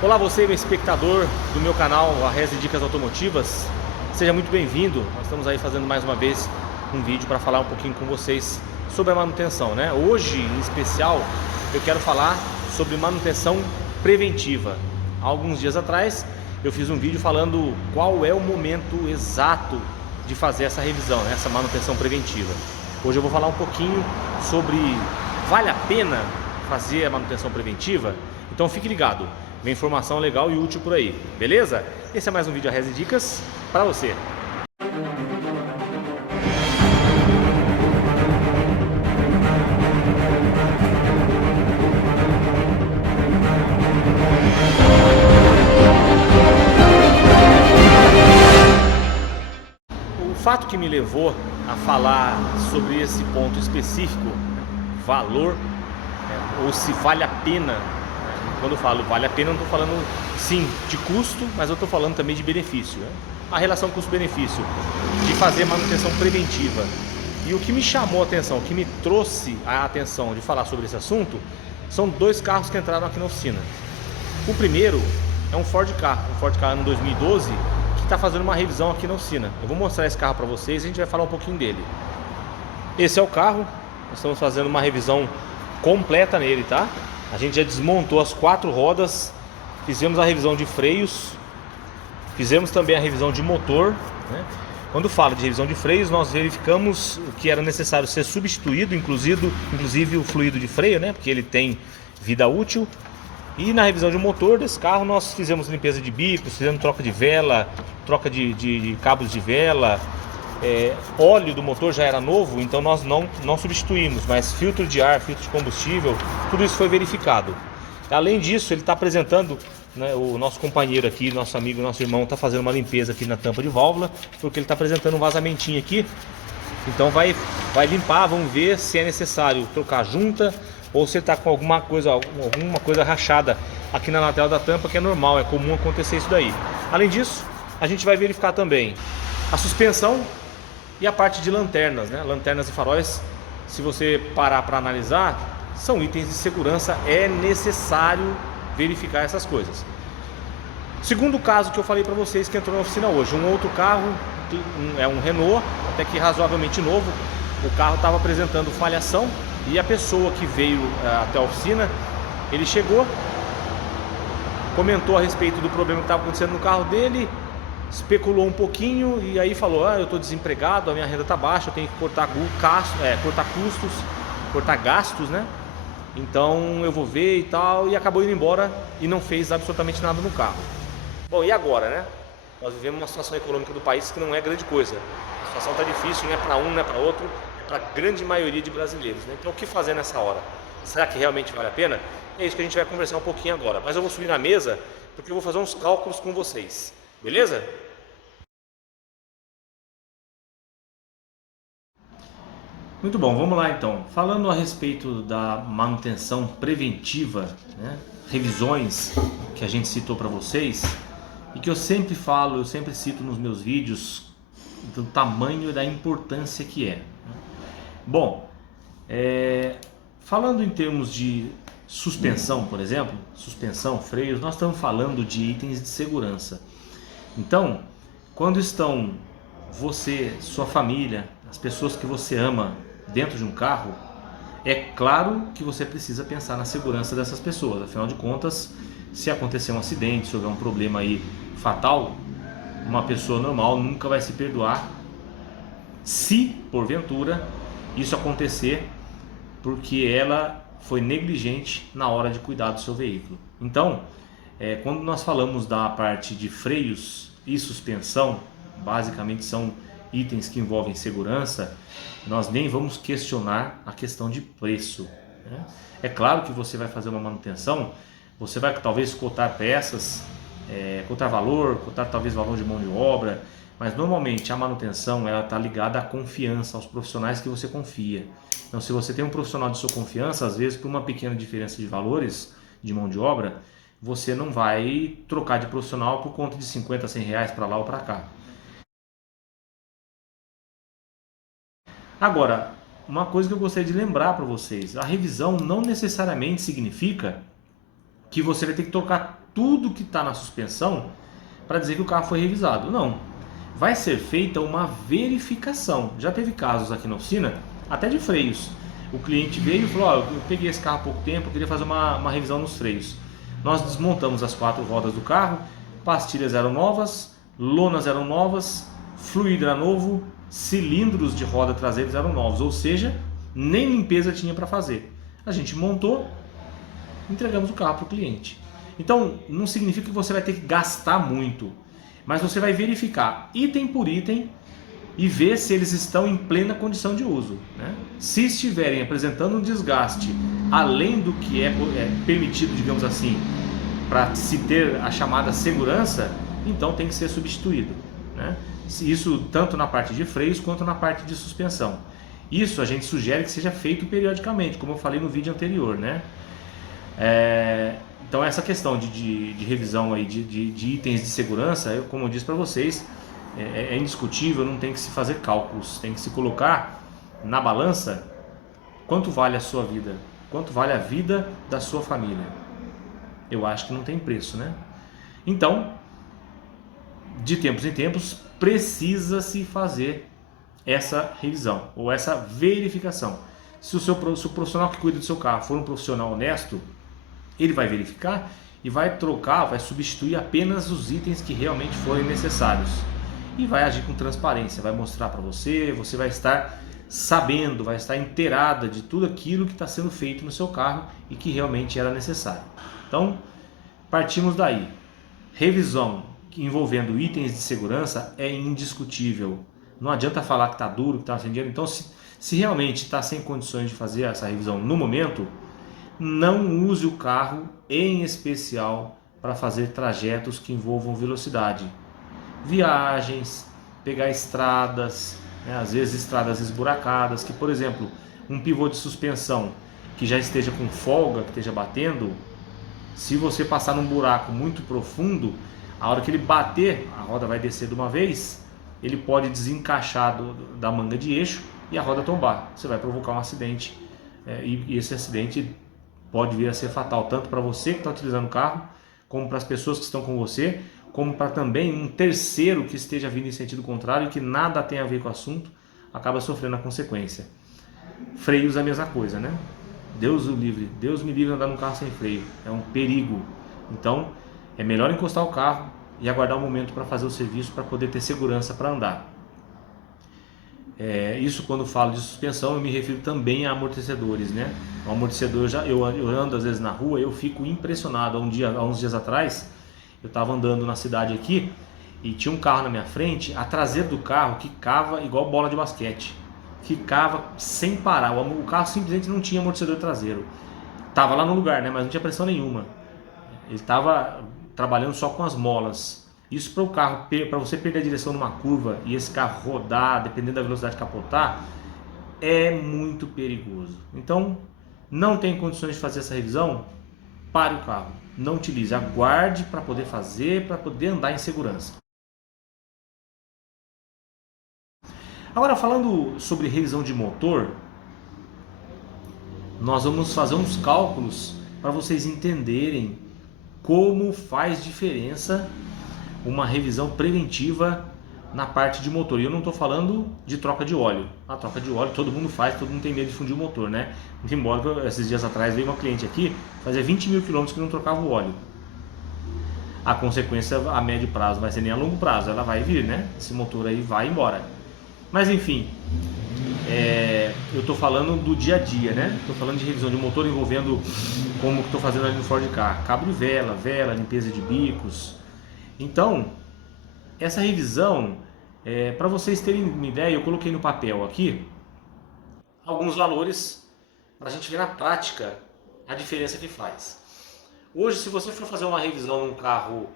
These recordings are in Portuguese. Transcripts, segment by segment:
Olá você, meu espectador do meu canal Arrez e Dicas Automotivas. Seja muito bem-vindo. Nós estamos aí fazendo mais uma vez um vídeo para falar um pouquinho com vocês sobre a manutenção, né? Hoje, em especial, eu quero falar sobre manutenção preventiva. Há alguns dias atrás, eu fiz um vídeo falando qual é o momento exato de fazer essa revisão, né? Essa manutenção preventiva. Hoje eu vou falar um pouquinho sobre vale a pena fazer a manutenção preventiva? Então fique ligado. Vem informação legal e útil por aí, beleza? Esse é mais um vídeo Arrez e Dicas para você. O fato que me levou a falar sobre esse ponto específico, valor, ou se vale a pena. Quando eu falo vale a pena, eu não estou falando sim de custo, mas eu estou falando também de benefício, né? A relação custo-benefício de fazer manutenção preventiva. E o que me chamou a atenção, o que me trouxe a atenção de falar sobre esse assunto, são dois carros que entraram aqui na oficina. O primeiro é um Ford Ka ano 2012, que está fazendo uma revisão aqui na oficina. Eu vou mostrar esse carro para vocês e a gente vai falar um pouquinho dele. Esse é o carro, nós estamos fazendo uma revisão completa nele, tá? A gente já desmontou as 4 rodas, fizemos a revisão de freios, fizemos também a revisão de motor, né? Quando falo de revisão de freios, nós verificamos o que era necessário ser substituído, inclusive o fluido de freio, né? Porque ele tem vida útil. E na revisão de motor desse carro nós fizemos limpeza de bicos, fizemos troca de vela, troca de cabos de vela. Óleo do motor já era novo, então nós não substituímos, mas filtro de ar, filtro de combustível, tudo isso foi verificado. Além disso, ele está apresentando, né, o nosso companheiro aqui, nosso amigo, nosso irmão está fazendo uma limpeza aqui na tampa de válvula, porque ele está apresentando um vazamentinho aqui. Então vai limpar, vamos ver se é necessário trocar a junta ou se está com alguma coisa rachada aqui na lateral da tampa, que é normal, é comum acontecer isso daí. Além disso, a gente vai verificar também a suspensão e a parte de lanternas, né? Lanternas e faróis, se você parar para analisar, são itens de segurança, é necessário verificar essas coisas. Segundo caso que eu falei para vocês que entrou na oficina hoje, um outro carro, é um Renault, até que razoavelmente novo. O carro estava apresentando falhação e a pessoa que veio até a oficina, ele chegou, comentou a respeito do problema que estava acontecendo no carro dele, especulou um pouquinho e aí falou: eu estou desempregado, a minha renda está baixa, eu tenho que cortar custos, cortar gastos, né? Então eu vou ver e tal, e acabou indo embora e não fez absolutamente nada no carro. Bom, e agora, né? Nós vivemos uma situação econômica do país que não é grande coisa. A situação está difícil, não é para um, não é para outro, é para a grande maioria de brasileiros, né? Então o que fazer nessa hora? Será que realmente vale a pena? É isso que a gente vai conversar um pouquinho agora. Mas eu vou subir na mesa porque eu vou fazer uns cálculos com vocês. Beleza? Muito bom, vamos lá então. Falando a respeito da manutenção preventiva, né? Revisões que a gente citou para vocês e que eu sempre falo, eu sempre cito nos meus vídeos do tamanho e da importância que é. Bom, falando em termos de suspensão, por exemplo, suspensão, freios, nós estamos falando de itens de segurança. Então, quando estão você, sua família, as pessoas que você ama dentro de um carro, é claro que você precisa pensar na segurança dessas pessoas. Afinal de contas, se acontecer um acidente, se houver um problema aí fatal, uma pessoa normal nunca vai se perdoar se, porventura, isso acontecer porque ela foi negligente na hora de cuidar do seu veículo. Então, quando nós falamos da parte de freios e suspensão, basicamente são itens que envolvem segurança, nós nem vamos questionar a questão de preço, né? É claro que você vai fazer uma manutenção, você vai talvez cotar peças, cotar valor, cotar talvez valor de mão de obra, mas normalmente a manutenção ela está ligada à confiança, aos profissionais que você confia. Então, se você tem um profissional de sua confiança, às vezes por uma pequena diferença de valores de mão de obra, você não vai trocar de profissional por conta de 50, 100 reais para lá ou para cá. Agora, uma coisa que eu gostaria de lembrar para vocês, a revisão não necessariamente significa que você vai ter que trocar tudo que está na suspensão para dizer que o carro foi revisado. Não. Vai ser feita uma verificação. Já teve casos aqui na oficina, até de freios. O cliente veio e falou: eu peguei esse carro há pouco tempo, eu queria fazer uma revisão nos freios. Nós desmontamos as 4 rodas do carro, pastilhas eram novas, lonas eram novas, fluido era novo, cilindros de roda traseiros eram novos, ou seja, nem limpeza tinha para fazer. A gente montou, entregamos o carro para o cliente. Então, não significa que você vai ter que gastar muito, mas você vai verificar item por item e ver se eles estão em plena condição de uso, né? Se estiverem apresentando um desgaste além do que é permitido, digamos assim, para se ter a chamada segurança, então tem que ser substituído, né? Isso tanto na parte de freios quanto na parte de suspensão. Isso a gente sugere que seja feito periodicamente, como eu falei no vídeo anterior, né? Então essa questão de revisão aí de itens de segurança, como eu disse para vocês, é indiscutível, não tem que se fazer cálculos, tem que se colocar na balança quanto vale a sua vida, quanto vale a vida da sua família. Eu acho que não tem preço, né? Então, de tempos em tempos, precisa-se fazer essa revisão ou essa verificação. Se o profissional que cuida do seu carro for um profissional honesto, ele vai verificar e vai trocar, vai substituir apenas os itens que realmente forem necessários. E vai agir com transparência, vai mostrar para você, você vai estar sabendo, vai estar inteirada de tudo aquilo que está sendo feito no seu carro e que realmente era necessário. Então, partimos daí. Revisão envolvendo itens de segurança é indiscutível. Não adianta falar que está duro, que está sem dinheiro. Então, se realmente está sem condições de fazer essa revisão no momento, não use o carro em especial para fazer trajetos que envolvam velocidade. Viagens, pegar estradas, né, às vezes estradas esburacadas, que por exemplo, um pivô de suspensão que já esteja com folga, que esteja batendo, se você passar num buraco muito profundo, a hora que ele bater, a roda vai descer de uma vez, ele pode desencaixar da manga de eixo e a roda tombar. Você vai provocar um acidente, e esse acidente pode vir a ser fatal, tanto para você que está utilizando o carro, como para as pessoas que estão com você, como para também um terceiro que esteja vindo em sentido contrário e que nada tem a ver com o assunto, acaba sofrendo a consequência. Freios é a mesma coisa, né? Deus me livre de andar num carro sem freio, é um perigo. Então, é melhor encostar o carro e aguardar um momento para fazer o serviço, para poder ter segurança para andar. Isso quando falo de suspensão, eu me refiro também a amortecedores, né? O amortecedor, eu ando às vezes na rua, eu fico impressionado. Há uns dias atrás, eu estava andando na cidade aqui e tinha um carro na minha frente, a traseira do carro quicava igual bola de basquete. Ficava sem parar, o carro simplesmente não tinha amortecedor traseiro. Tava lá no lugar, né? Mas não tinha pressão nenhuma. Ele estava trabalhando só com as molas. Isso para o carro, para você perder a direção numa curva e esse carro rodar, dependendo da velocidade capotar, é muito perigoso. Então, não tem condições de fazer essa revisão? Pare o carro, não utilize, aguarde para poder fazer, para poder andar em segurança. Agora, falando sobre revisão de motor, nós vamos fazer uns cálculos para vocês entenderem como faz diferença uma revisão preventiva na parte de motor. E eu não estou falando de troca de óleo. A troca de óleo todo mundo faz, todo mundo tem medo de fundir o motor, né? Embora esses dias atrás veio uma cliente aqui, fazia 20 mil quilômetros que não trocava o óleo. A consequência a médio prazo vai ser nem a longo prazo, ela vai vir, né? Esse motor aí vai embora. Mas enfim, eu estou falando do dia a dia, né? Estou falando de revisão de motor envolvendo, como estou fazendo ali no Ford Ka, cabo de vela, limpeza de bicos. Então, essa revisão, para vocês terem uma ideia, eu coloquei no papel aqui alguns valores para a gente ver na prática a diferença que faz. Hoje, se você for fazer uma revisão num carro,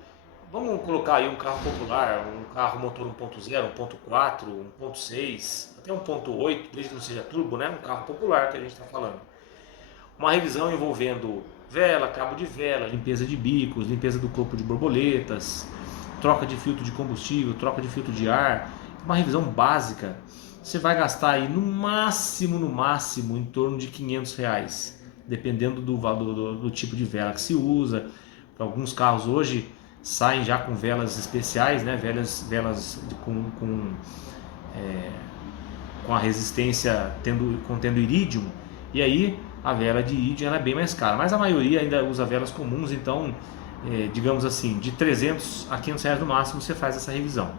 vamos colocar aí um carro popular, um carro motor 1.0, 1.4, 1.6, até 1.8, desde que não seja turbo, né? Um carro popular que a gente está falando. Uma revisão envolvendo vela, cabo de vela, limpeza de bicos, limpeza do corpo de borboletas, troca de filtro de combustível, troca de filtro de ar, uma revisão básica, você vai gastar aí no máximo em torno de R$500, dependendo do tipo de vela que se usa, Alguns carros hoje saem já com velas especiais, né? Velas com a resistência contendo irídio, e aí a vela de irídio ela é bem mais cara, mas a maioria ainda usa velas comuns, então digamos assim, de 300 a 500 reais no máximo você faz essa revisão.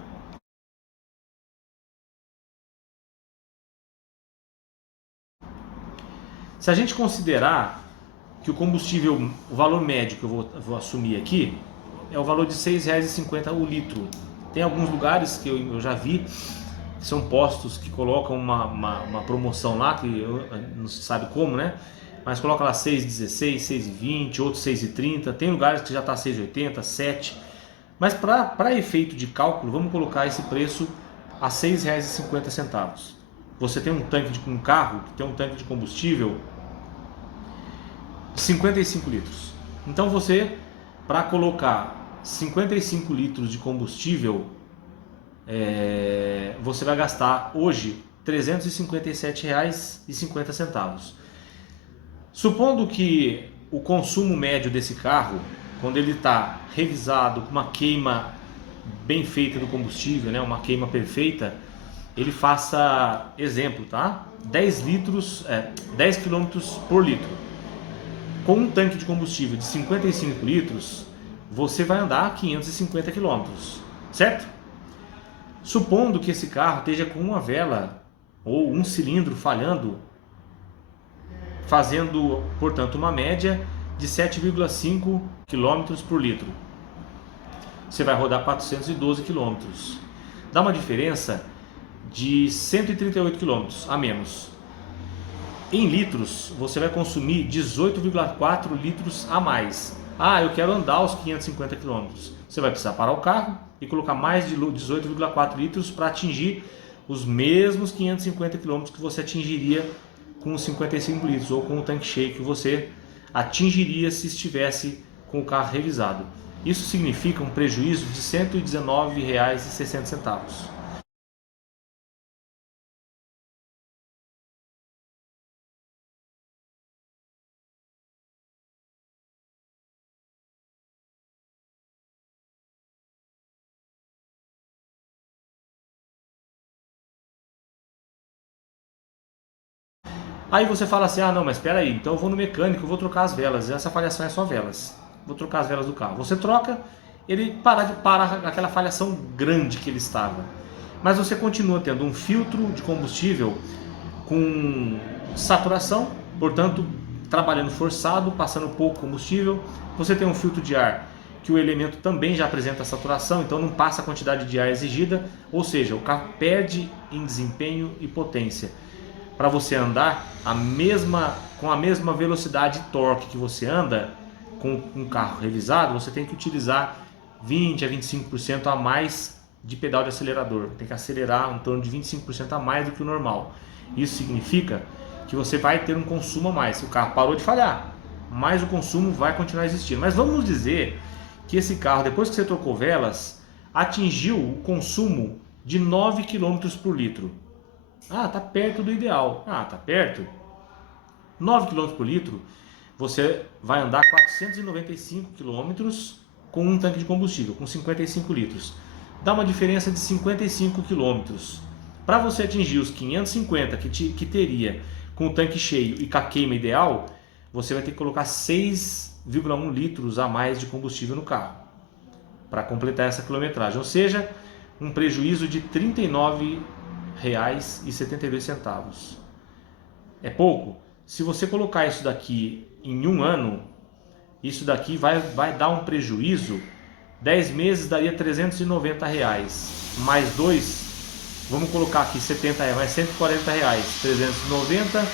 Se a gente considerar que o combustível, o valor médio que eu vou assumir aqui, é o valor de R$ 6,50 o litro. Tem alguns lugares que eu já vi, que são postos que colocam uma promoção lá, que não se sabe como, né? Mas coloca lá 6,16, 6,20, outros 6,30. Tem lugares que já está 6,80, 7. Mas para efeito de cálculo, vamos colocar esse preço a R$ 6,50. Você tem um carro que tem um tanque de combustível de 55 litros. Então você, para colocar 55 litros de combustível, você vai gastar hoje R$ 357,50. Supondo que o consumo médio desse carro, quando ele está revisado, com uma queima bem feita do combustível, né, uma queima perfeita, ele faça, exemplo, tá? 10 km por litro. Com um tanque de combustível de 55 litros, você vai andar 550 km, certo? Supondo que esse carro esteja com uma vela ou um cilindro falhando, fazendo, portanto, uma média de 7,5 km por litro. Você vai rodar 412 km. Dá uma diferença de 138 km a menos. Em litros, você vai consumir 18,4 litros a mais. Eu quero andar os 550 km. Você vai precisar parar o carro e colocar mais de 18,4 litros para atingir os mesmos 550 km que você atingiria com os 55 litros ou com o tanque cheio que você atingiria se estivesse com o carro revisado. Isso significa um prejuízo de R$ 119,60. Aí você fala assim, não, mas espera aí, então eu vou no mecânico, eu vou trocar as velas, essa falhação é só velas, vou trocar as velas do carro. Você troca, ele para aquela falhação grande que ele estava, mas você continua tendo um filtro de combustível com saturação, portanto trabalhando forçado, passando pouco combustível. Você tem um filtro de ar que o elemento também já apresenta saturação, então não passa a quantidade de ar exigida, ou seja, o carro perde em desempenho e potência. Para você andar com a mesma velocidade e torque que você anda com um carro revisado, você tem que utilizar 20 a 25% a mais de pedal de acelerador. Tem que acelerar em torno de 25% a mais do que o normal. Isso significa que você vai ter um consumo a mais. O carro parou de falhar, mas o consumo vai continuar existindo. Mas vamos dizer que esse carro, depois que você trocou velas, atingiu o consumo de 9 km por litro. Tá perto do ideal. Tá perto. 9 km por litro, você vai andar 495 km com um tanque de combustível, com 55 litros. Dá uma diferença de 55 km. Para você atingir os 550 que teria com o tanque cheio e com a queima ideal, você vai ter que colocar 6,1 litros a mais de combustível no carro para completar essa quilometragem. Ou seja, um prejuízo de R$ 39,72. É pouco? Se você colocar isso daqui em um ano, isso daqui vai dar um prejuízo. 10 meses daria R$ 390. Mais 2, vamos colocar aqui 70 reais, mais R$ 140. 390,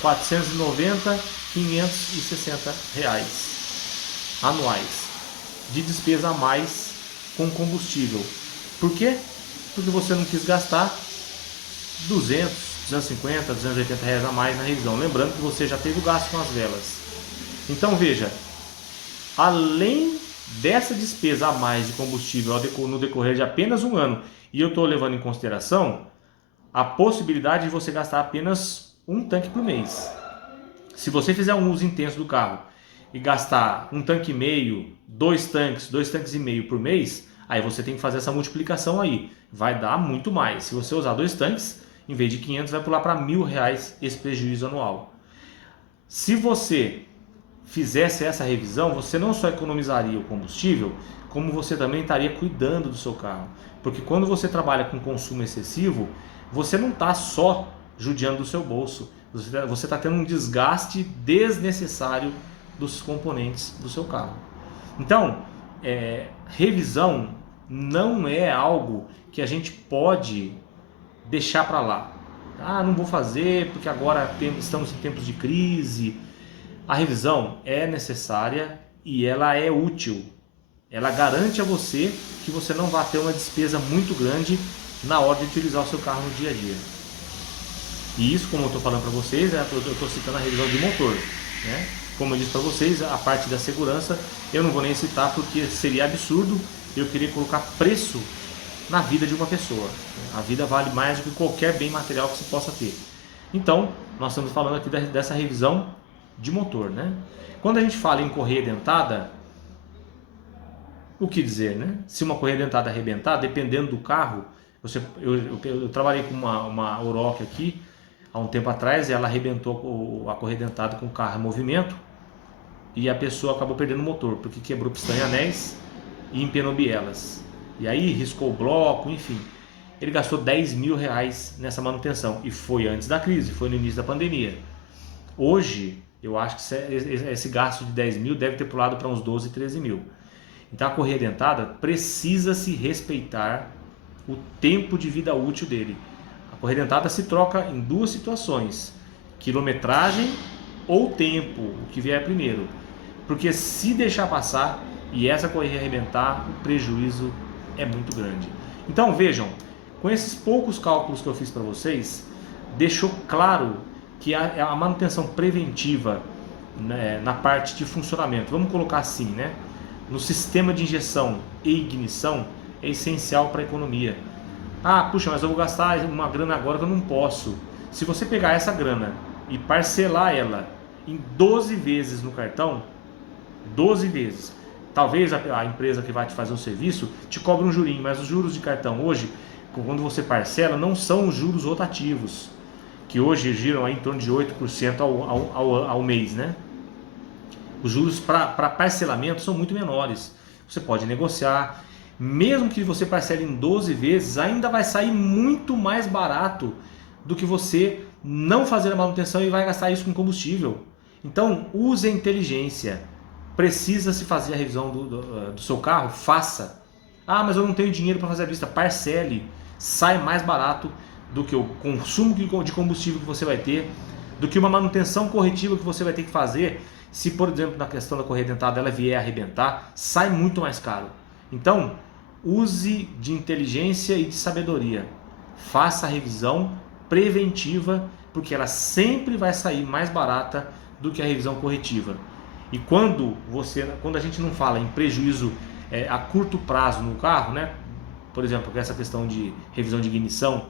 490, 560 reais anuais de despesa a mais com combustível. Por quê? Porque você não quis gastar 200, 250, 280 reais a mais na revisão. Lembrando que você já teve o gasto com as velas. Então veja, além dessa despesa a mais de combustível no decorrer de apenas um ano, e eu estou levando em consideração a possibilidade de você gastar apenas um tanque por mês. Se você fizer um uso intenso do carro e gastar um tanque e meio, dois tanques e meio por mês, aí você tem que fazer essa multiplicação aí. Vai dar muito mais. Se você usar 2 tanques, em vez de 500, vai pular para R$ 1.000 esse prejuízo anual. Se você fizesse essa revisão, você não só economizaria o combustível, como você também estaria cuidando do seu carro. Porque quando você trabalha com consumo excessivo, você não está só judiando do seu bolso, você está tendo um desgaste desnecessário dos componentes do seu carro. Então, revisão não é algo que a gente pode deixar para lá. Ah, não vou fazer porque agora estamos em tempos de crise. A revisão é necessária e ela é útil. Ela garante a você que você não vai ter uma despesa muito grande na hora de utilizar o seu carro no dia a dia. E isso, como eu estou falando para vocês, eu estou citando a revisão de motor, né? Como eu disse para vocês, a parte da segurança eu não vou nem citar porque seria absurdo eu querer colocar preço na vida de uma pessoa. A vida vale mais do que qualquer bem material que você possa ter. Então, nós estamos falando aqui dessa revisão de motor, né? Quando a gente fala em correia dentada, o que dizer, né? Se uma correia dentada arrebentar, dependendo do carro, eu trabalhei com uma Oroch aqui há um tempo atrás, e ela arrebentou a correia dentada com o carro em movimento e a pessoa acabou perdendo o motor, porque quebrou pistão e anéis e empenou bielas. E aí riscou o bloco, enfim. Ele gastou R$ 10.000 nessa manutenção, e foi antes da crise, foi no início da pandemia. Hoje, eu acho que esse gasto de 10 mil deve ter pulado para uns 12, 13 mil. Então a correia dentada precisa se respeitar o tempo de vida útil dele. A correia dentada se troca em duas situações: quilometragem ou tempo, o que vier primeiro. Porque se deixar passar e essa correia arrebentar, o prejuízo é muito grande. Então vejam, com esses poucos cálculos que eu fiz para vocês, deixou claro que a manutenção preventiva, né, na parte de funcionamento, vamos colocar assim, né, no sistema de injeção e ignição, é essencial para a economia. Ah, puxa, mas eu vou gastar uma grana agora que eu não posso. Se você pegar essa grana e parcelar ela em 12 vezes no cartão, 12 vezes, talvez a empresa que vai te fazer o serviço te cobre um jurinho, mas os juros de cartão hoje, quando você parcela, não são os juros rotativos, que hoje giram aí em torno de 8% ao mês, né? Os juros para parcelamento são muito menores. Você pode negociar, mesmo que você parcele em 12 vezes, ainda vai sair muito mais barato do que você não fazer a manutenção e vai gastar isso com combustível. Então, use a inteligência. Precisa se fazer a revisão do seu carro? Faça. Ah, mas eu não tenho dinheiro para fazer a vista. Parcele. Sai mais barato do que o consumo de combustível que você vai ter, do que uma manutenção corretiva que você vai ter que fazer. Se, por exemplo, na questão da correia dentada ela vier a arrebentar, sai muito mais caro. Então, use de inteligência e de sabedoria. Faça a revisão preventiva, porque ela sempre vai sair mais barata do que a revisão corretiva. E quando a gente não fala em prejuízo a curto prazo no carro, né? Por exemplo, essa questão de revisão de ignição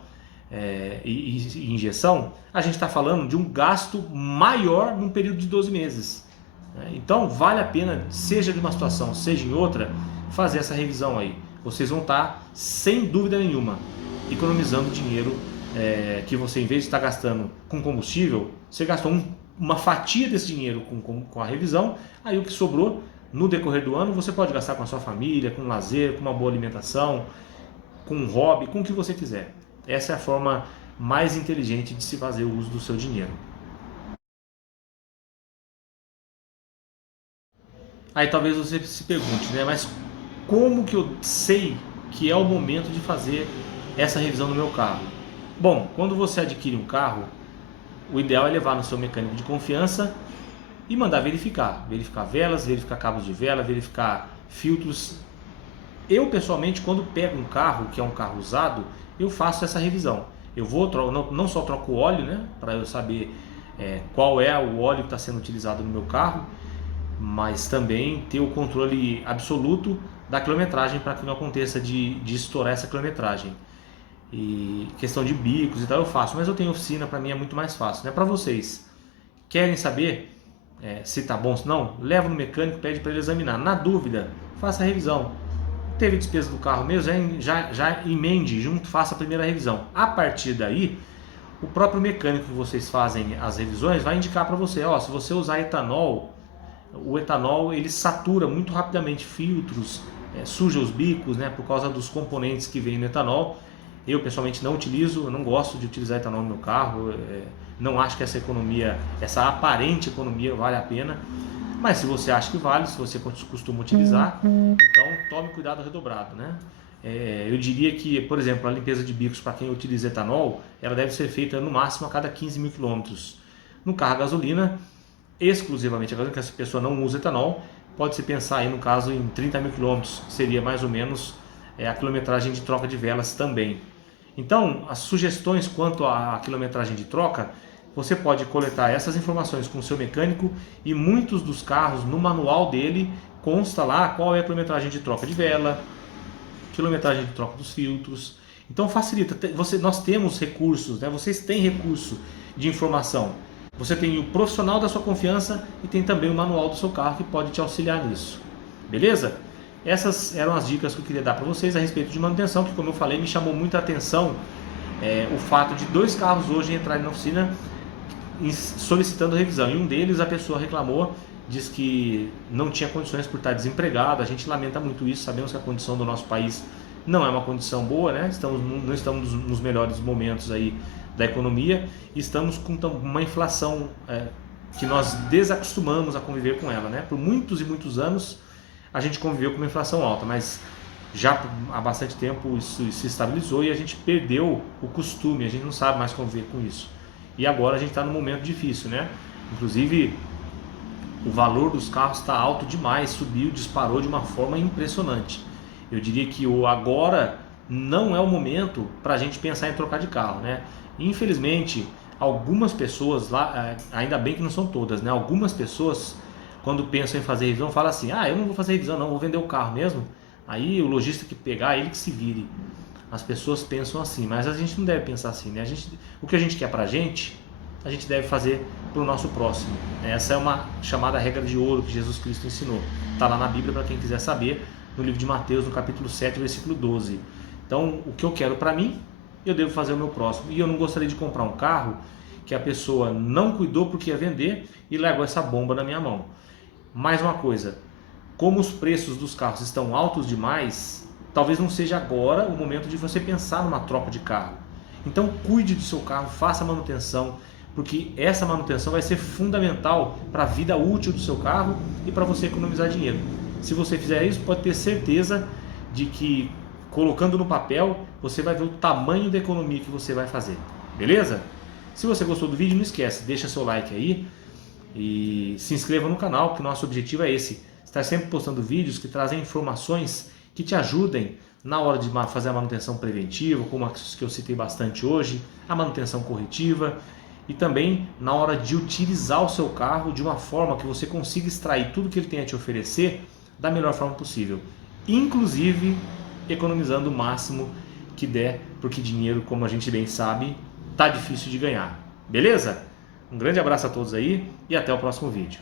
e injeção, a gente está falando de um gasto maior num período de 12 meses. Então vale a pena, seja de uma situação, seja em outra, fazer essa revisão aí. Vocês vão estar, sem dúvida nenhuma, economizando dinheiro que você, em vez de estar gastando com combustível, você gastou uma fatia desse dinheiro com a revisão. Aí o que sobrou no decorrer do ano você pode gastar com a sua família, com lazer, com uma boa alimentação, com um hobby, com o que você quiser. Essa é a forma mais inteligente de se fazer o uso do seu dinheiro. Aí talvez você se pergunte, né? Mas como que eu sei que é o momento de fazer essa revisão no meu carro? Bom, quando você adquire um carro, o ideal é levar no seu mecânico de confiança e mandar verificar velas, verificar cabos de vela, verificar filtros. Eu pessoalmente, quando pego um carro que é um carro usado, eu faço essa revisão. Eu vou não só troco o óleo, né, para eu saber qual é o óleo que está sendo utilizado no meu carro, mas também ter o controle absoluto da quilometragem para que não aconteça de estourar essa quilometragem. E questão de bicos e tal eu faço, mas eu tenho oficina, para mim é muito mais fácil, né? Para vocês, querem saber se tá bom, se não, leva no mecânico, pede para ele examinar. Na dúvida, faça a revisão. Teve despesa do carro mesmo, já emende junto, faça a primeira revisão. A partir daí, o próprio mecânico que vocês fazem as revisões vai indicar para você, se você usar etanol, o etanol ele satura muito rapidamente filtros, suja os bicos, né, por causa dos componentes que vêm no etanol. Eu pessoalmente não utilizo, eu não gosto de utilizar etanol no meu carro, não acho que essa aparente economia vale a pena. Mas se você acha que vale, se você costuma utilizar, então tome cuidado redobrado, né? Eu diria que, por exemplo, a limpeza de bicos para quem utiliza etanol, ela deve ser feita no máximo a cada 15 mil quilômetros. No carro a gasolina, exclusivamente a gasolina, que essa pessoa não usa etanol, pode-se pensar aí no caso em 30 mil quilômetros, que seria mais ou menos a quilometragem de troca de velas também. Então, as sugestões quanto à quilometragem de troca, você pode coletar essas informações com o seu mecânico e muitos dos carros, no manual dele, consta lá qual é a quilometragem de troca de vela, quilometragem de troca dos filtros. Então facilita, nós temos recursos, né? Vocês têm recurso de informação. Você tem o profissional da sua confiança e tem também o manual do seu carro que pode te auxiliar nisso. Beleza? Essas eram as dicas que eu queria dar para vocês a respeito de manutenção, que como eu falei, me chamou muita atenção o fato de 2 carros hoje entrarem na oficina solicitando revisão. E um deles a pessoa reclamou, diz que não tinha condições por estar desempregado. A gente lamenta muito isso, sabemos que a condição do nosso país não é uma condição boa, né? Não estamos nos melhores momentos aí da economia e estamos com uma inflação que nós desacostumamos a conviver com ela, né? Por muitos e muitos anos a gente conviveu com uma inflação alta, mas já há bastante tempo isso se estabilizou e a gente perdeu o costume, a gente não sabe mais conviver com isso. E agora a gente está num momento difícil, né? Inclusive o valor dos carros está alto demais, subiu, disparou de uma forma impressionante. Eu diria que agora não é o momento para a gente pensar em trocar de carro, né? Infelizmente, algumas pessoas lá, ainda bem que não são todas, né? Algumas pessoas, quando pensam em fazer revisão, falam assim: eu não vou fazer revisão não, vou vender o carro mesmo. Aí o lojista que pegar, ele que se vire. As pessoas pensam assim, mas a gente não deve pensar assim, né? O que a gente quer pra gente, a gente deve fazer para o nosso próximo. Essa é uma chamada regra de ouro que Jesus Cristo ensinou. Está lá na Bíblia para quem quiser saber, no livro de Mateus, no capítulo 7, versículo 12. Então, o que eu quero para mim, eu devo fazer ao meu próximo. E eu não gostaria de comprar um carro que a pessoa não cuidou porque ia vender e largou essa bomba na minha mão. Mais uma coisa, como os preços dos carros estão altos demais, talvez não seja agora o momento de você pensar numa troca de carro. Então cuide do seu carro, faça a manutenção, porque essa manutenção vai ser fundamental para a vida útil do seu carro e para você economizar dinheiro. Se você fizer isso, pode ter certeza de que, colocando no papel, você vai ver o tamanho da economia que você vai fazer. Beleza? Se você gostou do vídeo, não esquece, deixa seu like aí e se inscreva no canal, porque o nosso objetivo é esse, estar sempre postando vídeos que trazem informações que te ajudem na hora de fazer a manutenção preventiva, como as que eu citei bastante hoje, a manutenção corretiva, e também na hora de utilizar o seu carro de uma forma que você consiga extrair tudo que ele tem a te oferecer da melhor forma possível, inclusive economizando o máximo que der, porque dinheiro, como a gente bem sabe, tá difícil de ganhar. Beleza? Um grande abraço a todos aí e até o próximo vídeo.